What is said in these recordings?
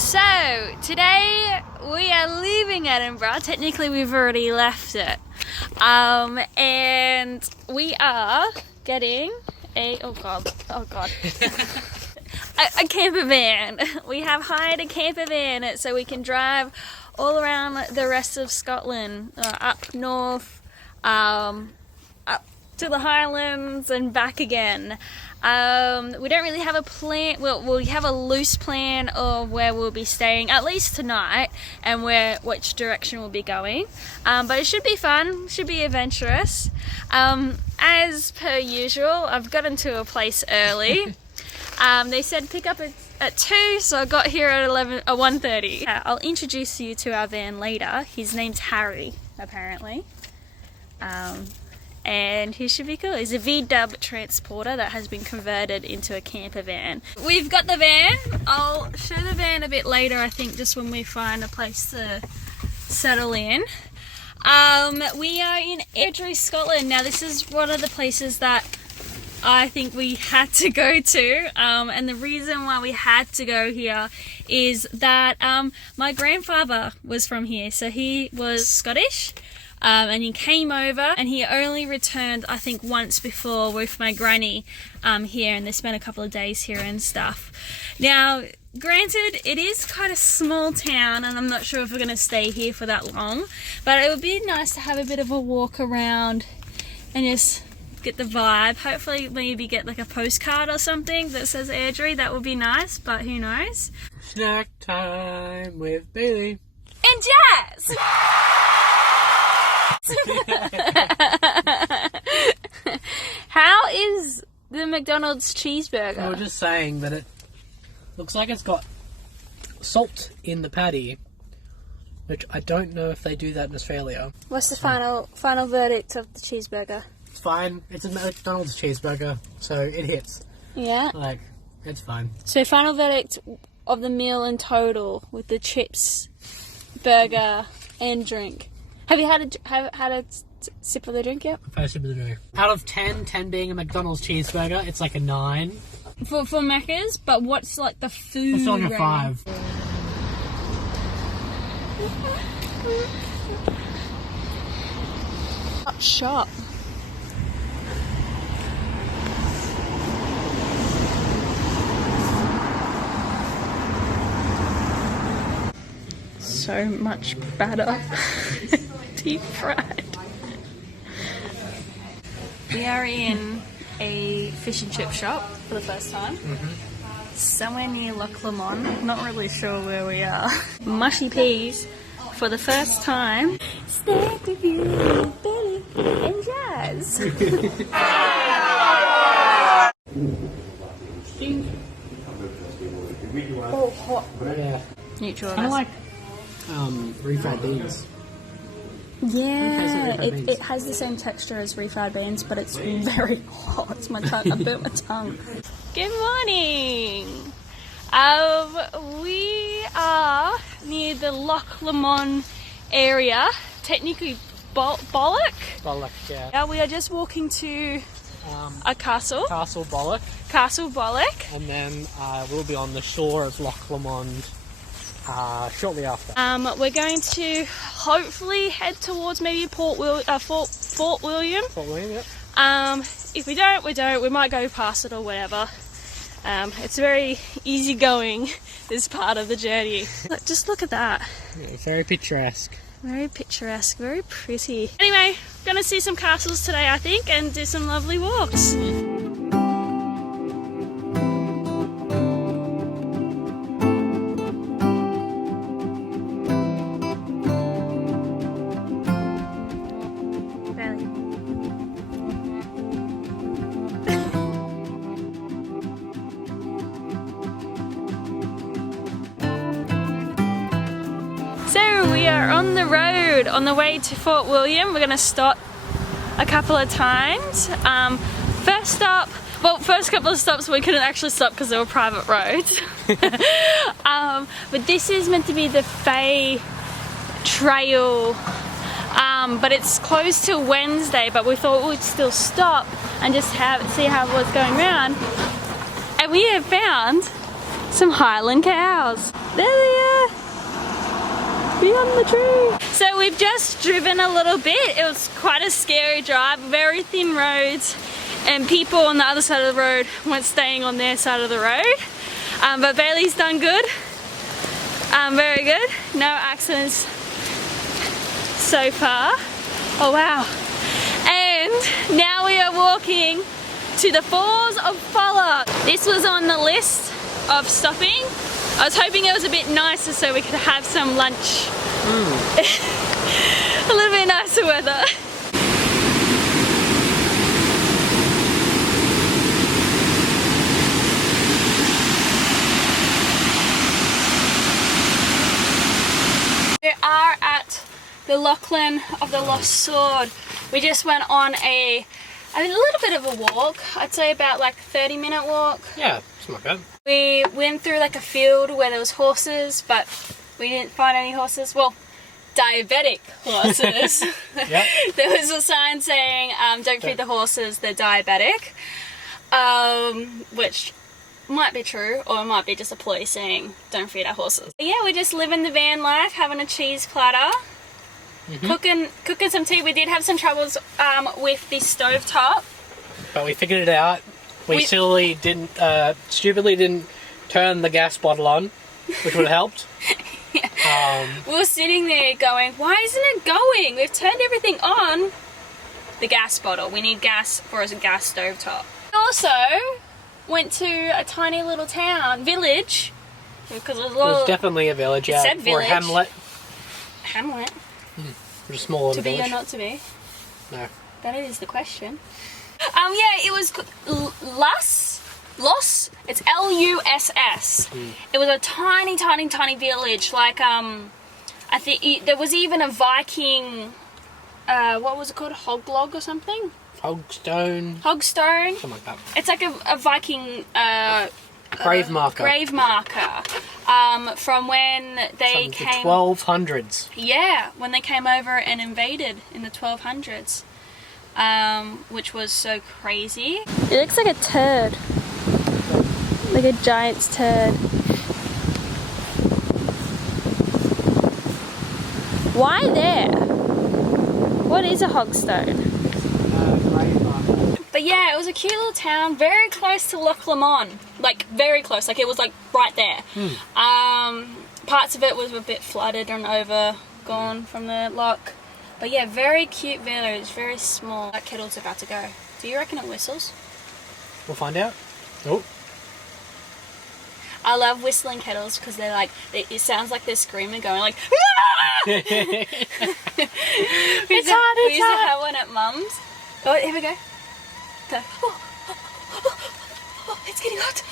So, today we are leaving Edinburgh. Technically we've already left it. And we are getting a camper van. We have hired a camper van so we can drive all around the rest of Scotland, up north, up to the Highlands and back again. We don't really have a plan. We have a loose plan of where we'll be staying, at least tonight, and which direction we'll be going. But it should be fun, should be adventurous. As per usual, I've gotten to a place early. They said pick up at 2, so I got here at 1:30. I'll introduce you to our van later. His name's Harry, apparently. And he should be cool. He's a VW transporter that has been converted into a camper van. We've got the van. I'll show the van a bit later, I think, just when we find a place to settle in. We are in Airdrie, Scotland. Now this is one of the places that I think we had to go to, and the reason why we had to go here is that my grandfather was from here, so he was Scottish. And he came over and he only returned, I think, once before with my granny here, and they spent a couple of days here and stuff. Now, granted, it is quite a small town and I'm not sure if we're going to stay here for that long, but it would be nice to have a bit of a walk around and just get the vibe. Hopefully maybe get like a postcard or something that says Airdrie. That would be nice, but who knows. Snack time with Bailey and Jazz! How is the McDonald's cheeseburger? We were just saying that it looks like it's got salt in the patty, which I don't know if they do that in Australia. What's the final verdict of the cheeseburger? It's fine. It's a McDonald's cheeseburger, so it hits. Yeah? Like, it's fine. So final verdict of the meal in total with the chips, burger and drink. Have you had a sip of the drink yet? I've had a sip of the drink. Out of 10, 10 being a McDonald's cheeseburger, it's like a 9. For Macca's, but what's like the food It's like a 5. Shop. So much batter. Deep fried. We are in a fish and chip shop for the first time. Somewhere near Loch Lomond. Not really sure where we are. Mushy peas for the first time. Snack with you, Bayley and Jazz. Oh, hot. Yeah. Neutral. Kind of like refried beans. Yeah, it has the same texture as refried beans, but it's very hot. It's my tongue. I burnt my tongue. Good morning. We are near the Loch Lomond area, technically Bollock. Bollock, yeah. Now we are just walking to a castle. Castle Bollock. Castle Bollock. And then we'll be on the shore of Loch Lomond shortly after. We're going to hopefully head towards maybe Fort William. Fort William, yep. If we don't, we don't. We might go past it or whatever. It's very easy going, this part of the journey. Just look at that. Yeah, very picturesque. Very picturesque, very pretty. Anyway, gonna see some castles today, I think, and do some lovely walks. So we are on the road on the way to Fort William. We're going to stop a couple of times. First couple of stops we couldn't actually stop because they were private roads. But this is meant to be the Fay Trail, but it's closed till Wednesday, but we thought we'd still stop and just see how it was going around. And we have found Some Highland cows. There they are. Beyond the tree. So we've just driven a little bit. It was quite a scary drive, very thin roads, and people on the other side of the road weren't staying on their side of the road. But Bailey's done good. Very good. No accidents so far. Oh wow. And now we are walking to the Falls of Folla. This was on the list of stopping. I was hoping it was a bit nicer so we could have some lunch. A little bit nicer weather. We are at the Lachlan of the Lost Sword. We just went on a little bit of a walk. I'd say about like a 30-minute walk. Yeah, it's not bad. We went through like a field where there was horses, but we didn't find any horses. Well, diabetic horses. Yep. There was a sign saying, don't feed the horses, they're diabetic. Which might be true, or it might be just a police saying, don't feed our horses. But yeah, we just living the van life, having a cheese platter. Cooking some tea. We did have some troubles with the stovetop. But we figured it out. We stupidly didn't turn the gas bottle on, which would have helped. We were sitting there going, why isn't it going? We've turned everything on. The gas bottle. We need gas for a gas stovetop. We also went to a tiny little village. Because it was definitely a village, yeah. It said village. Or hamlet. Hamlet? Or a small little village. To be or not to be? No. That is the question. Yeah, it was Los. It's Luss. It was a tiny village. Like, I think there was even a Viking. What was it called? Hoglog or something? Hogstone. Something like that. It's like a Viking. Grave marker. From when they came. The 1200s. Yeah, when they came over and invaded in the 1200s. Which was so crazy. It looks like a turd. Like a giant's turd. Why there? What is a hogstone? But yeah, it was a cute little town, very close to Loch Lomond. Like, very close. Like, it was like right there. Parts of it was a bit flooded and overgone from the loch. But yeah, very cute village, very small. That kettle's about to go. Do you reckon it whistles? We'll find out. Oh. I love whistling kettles because they're like, it sounds like they're screaming, going like, It's hot, we used to have one at Mum's. Oh, here we go. Go. Oh, it's getting hot.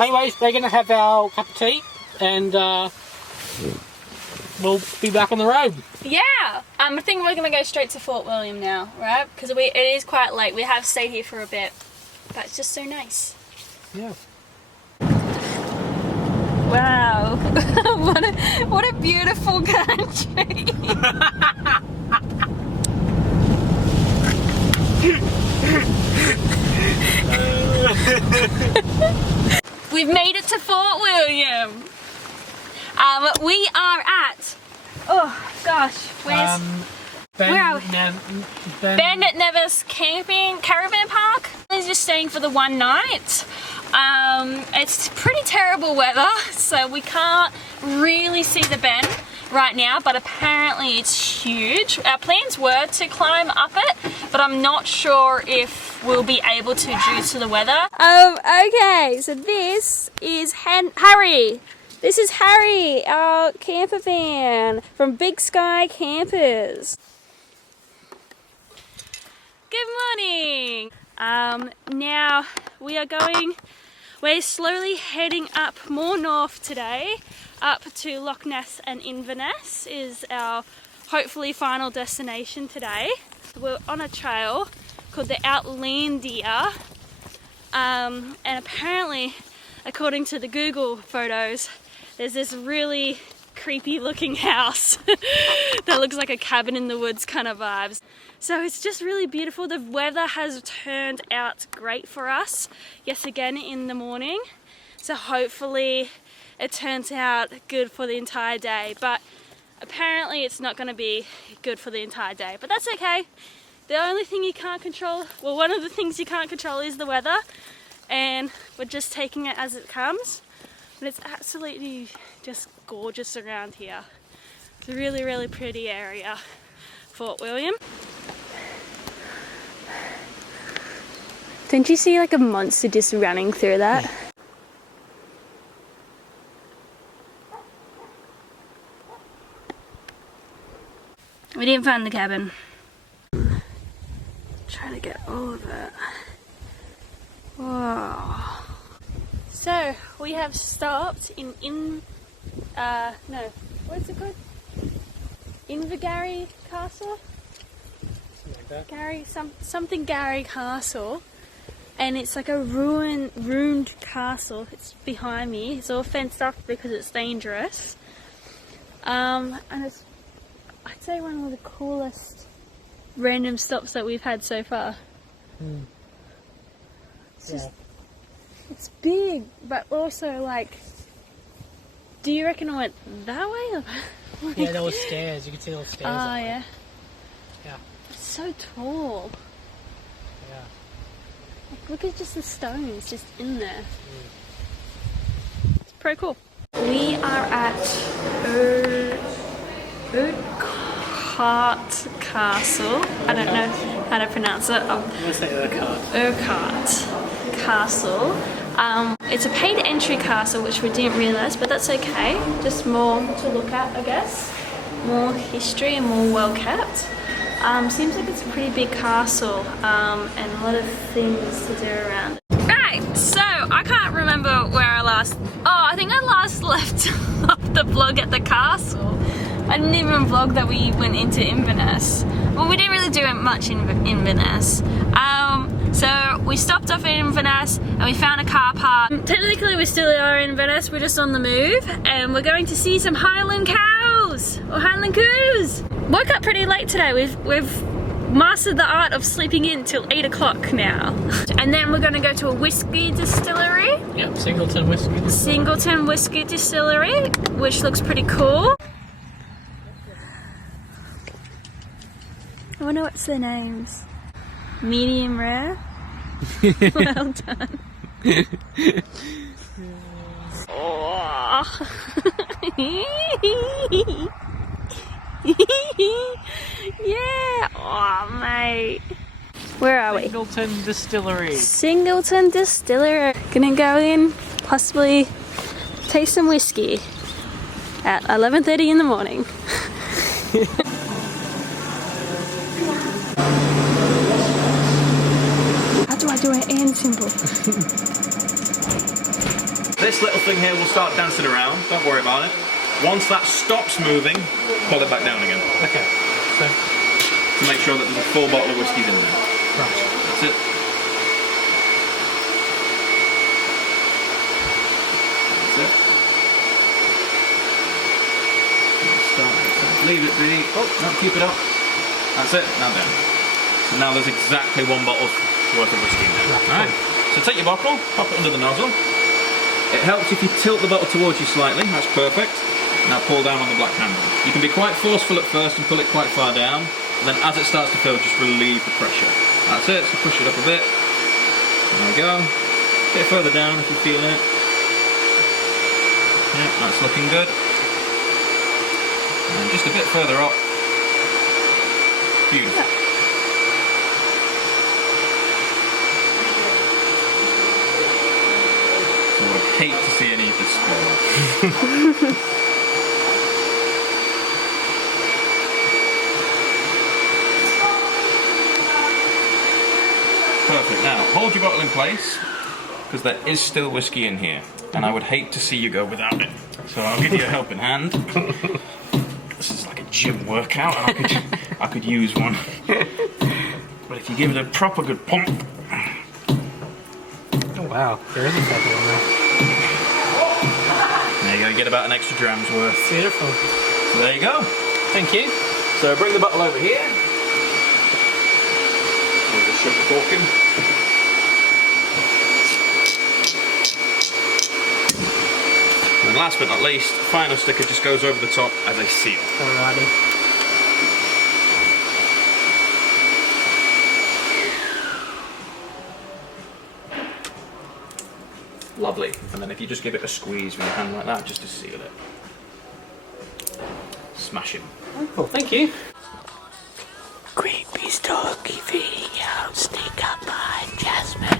Anyways, we're going to have our cup of tea and we'll be back on the road. Yeah. I think we're going to go straight to Fort William now, right? Because it is quite late. We have stayed here for a bit, but it's just so nice. Yeah. Wow. what a beautiful country. We've made it to Fort William. We are at, oh gosh, where's Bandit Nevis Caravan Park. We're just staying for the one night. It's pretty terrible weather, so we can't really see the bend right now, but apparently it's huge. Our plans were to climb up it, but I'm not sure if we'll be able to due to the weather. Okay, so this is Harry. This is Harry, our camper van from Big Sky Campers. Good morning. Now we're slowly heading up more north today, up to Loch Ness and Inverness is our hopefully final destination today. We're on a trail called the Outlandia, and apparently, according to the Google photos, there's this really creepy looking house that looks like a cabin in the woods kind of vibes. So it's just really beautiful. The weather has turned out great for us, yes, again in the morning. So hopefully it turns out good for the entire day, but apparently it's not going to be good for the entire day, but that's okay. The only thing you can't control, well, one of the things you can't control is the weather, and we're just taking it as it comes. But it's absolutely just gorgeous around here. It's a really, really pretty area, Fort William. Don't you see like a monster just running through that? We didn't find the cabin. Try to get all of it. Whoa. So we have stopped in what's it called? Invergary Castle? Something like that. Something Gary Castle. And it's like a ruined castle. It's behind me. It's all fenced off because it's dangerous. And it's, I'd say, one of the coolest random stops that we've had so far. It's just, it's big, but also like, do you reckon it went that way? Like, Yeah, there was stairs. You can see those stairs. Oh, yeah. Yeah. It's so tall. Yeah. Like, look at just the stones just in there. It's pretty cool. We are at Urquhart Castle. I don't know how to pronounce it. I'm going to say Urquhart. Urquhart Castle. It's a paid entry castle, which we didn't realise, but that's okay. Just more to look at, I guess. More history and more well kept. Seems like it's a pretty big castle and a lot of things to do around it. Right, so I can't remember where I think I last left off the vlog at the castle. I didn't even vlog that we went into Inverness. Well, we didn't really do much in Inverness. So we stopped off in Inverness and we found a car park. Technically we still are in Inverness, we're just on the move and we're going to see some Highland cows or Highland coos. Woke up pretty late today. We've mastered the art of sleeping in till 8 o'clock now. And then we're going to go to a whiskey distillery. Yep, Singleton Whiskey Distillery. Singleton Whiskey Distillery, which looks pretty cool. I wonder what's their names. Medium rare. Well done. Oh. Yeah. Oh, mate. Where are we? Singleton Distillery. Singleton Distillery. Gonna go in, possibly taste some whiskey at 11:30 in the morning. How do I do an and symbol? This little thing here will start dancing around, don't worry about it. Once that stops moving, pull it back down again. Okay. So, To make sure that there's a full bottle of whiskies in there. right. That's it. That's it. Leave it be. Oh, no, keep it up. That's it, now down. So now there's exactly 1 bottle's worth of whiskey in there. Alright, so take your bottle, pop it under the nozzle. It helps if you tilt the bottle towards you slightly, that's perfect. Now pull down on the black handle. You can be quite forceful at first and pull it quite far down, and then as it starts to fill, just relieve the pressure. That's it, so push it up a bit. There we go. A bit further down if you're feeling it. Yeah, that's looking good. And just a bit further up. Beautiful. So I'd hate to see any of this spill. Perfect. Now, hold your bottle in place, because there is still whiskey in here, and I would hate to see you go without it. So I'll give you a helping hand. This is like a gym workout, and I could use one. But if you give it a proper good pump. Oh wow, there is a feather in there. There you go, you get about an extra dram's worth. Beautiful. So there you go. Thank you. So bring the bottle over here. We'll just shut the cork in. And last but not least, final sticker just goes over the top as a seal. Alrighty. Lovely. And then if you just give it a squeeze with your hand like that, just to seal it. Smash him. Well, thank you. Creepy stalky video, sneak up behind Jasmine.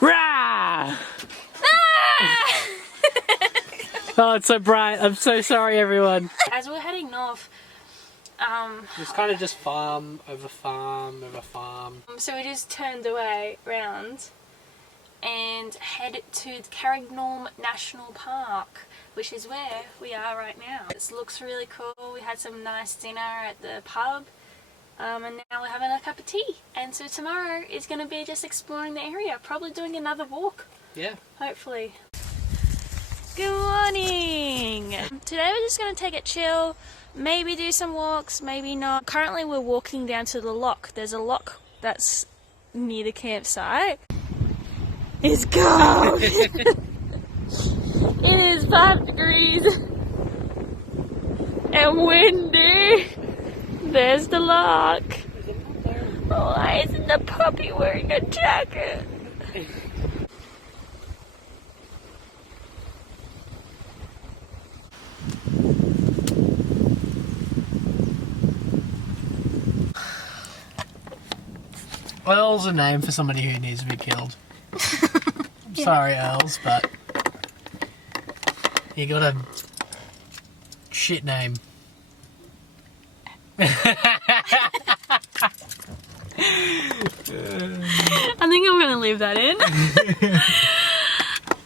Rah! Oh, it's so bright. I'm so sorry, everyone. As we're heading north, It's kind of just farm over farm over farm. so we just turned away round and head to Carrignolm National Park, which is where we are right now. This looks really cool. We had some nice dinner at the pub, and now we're having a cup of tea. And so tomorrow is going to be just exploring the area, probably doing another walk, Yeah. hopefully. Good morning! Today we're just going to take it chill, maybe do some walks, maybe not. Currently we're walking down to the loch. There's a loch that's near the campsite. It's cold! It is 5 degrees and windy. There's the loch. Why isn't the puppy wearing a jacket? Earl's a name for somebody who needs to be killed. I'm sorry, Earls, but you got a shit name. I think I'm gonna leave that in.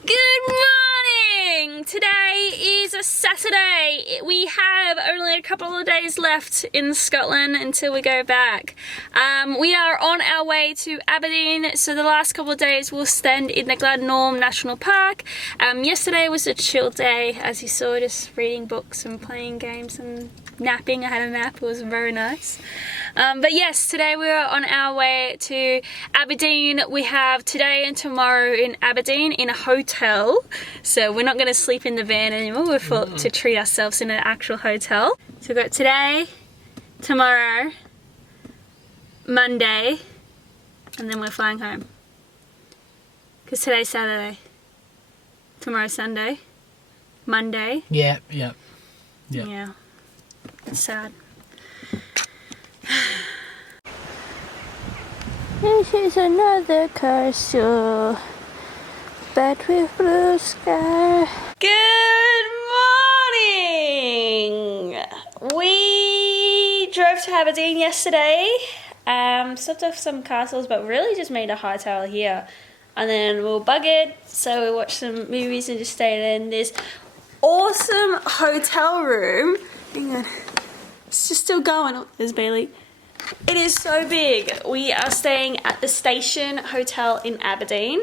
Good morning! Today is a Saturday. We have only a couple of days left in Scotland until we go back. We are on our way to Aberdeen, so the last couple of days we'll spend in the Gladnorm National Park. Yesterday was a chill day, as you saw, just reading books and playing games and napping. I had a nap, it was very nice. But yes, today we are on our way to Aberdeen. We have today and tomorrow in Aberdeen in a hotel. So we're not going to sleep in the van anymore. We thought to treat ourselves in an actual hotel. So we've got today, tomorrow, Monday, and then we're flying home. Because today's Saturday. Tomorrow's Sunday. Monday. Yeah. Yeah. It's sad. This is another coastal, but with blue sky. Good morning! We drove to Aberdeen yesterday, stopped off some castles, but really just made a hightail here. And then we were buggered, so we watched some movies and just stayed in this awesome hotel room. Hang on. It's just still going. Oh, there's Bailey. It is so big. We are staying at the Station Hotel in Aberdeen.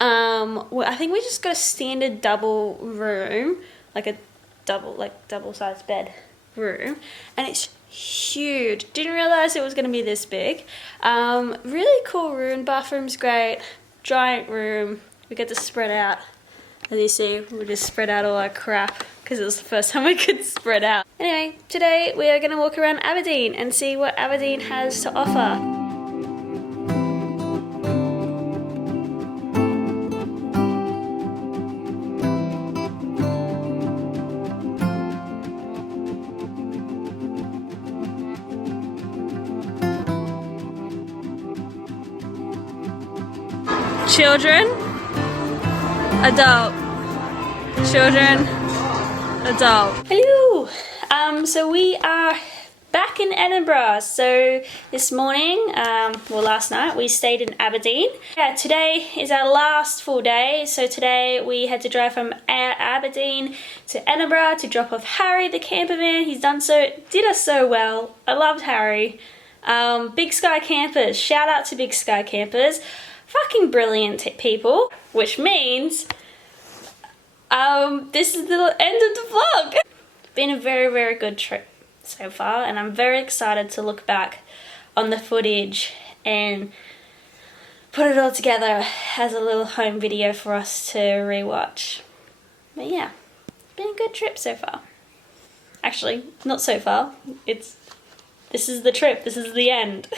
I think we just got a standard double room, like a double-sized bed room, and it's huge. Didn't realize it was going to be this big. Really cool room. Bathroom's great. Giant room. We get to spread out. As you see, we just spread out all our crap because it was the first time we could spread out. Anyway, today we are going to walk around Aberdeen and see what Aberdeen has to offer. Children, adult, children, adult. Hello! So we are back in Edinburgh. So this morning, last night, we stayed in Aberdeen. Yeah, today is our last full day. So today we had to drive from Aberdeen to Edinburgh to drop off Harry, the camper van. Did us so well. I loved Harry. Big Sky Campers, shout out to Big Sky Campers. Fucking brilliant people, which means this is the end of the vlog. Been a very, very good trip so far, and I'm very excited to look back on the footage and put it all together as a little home video for us to rewatch. But yeah, it's been a good trip so far. Actually, not so far. This is the trip, this is the end.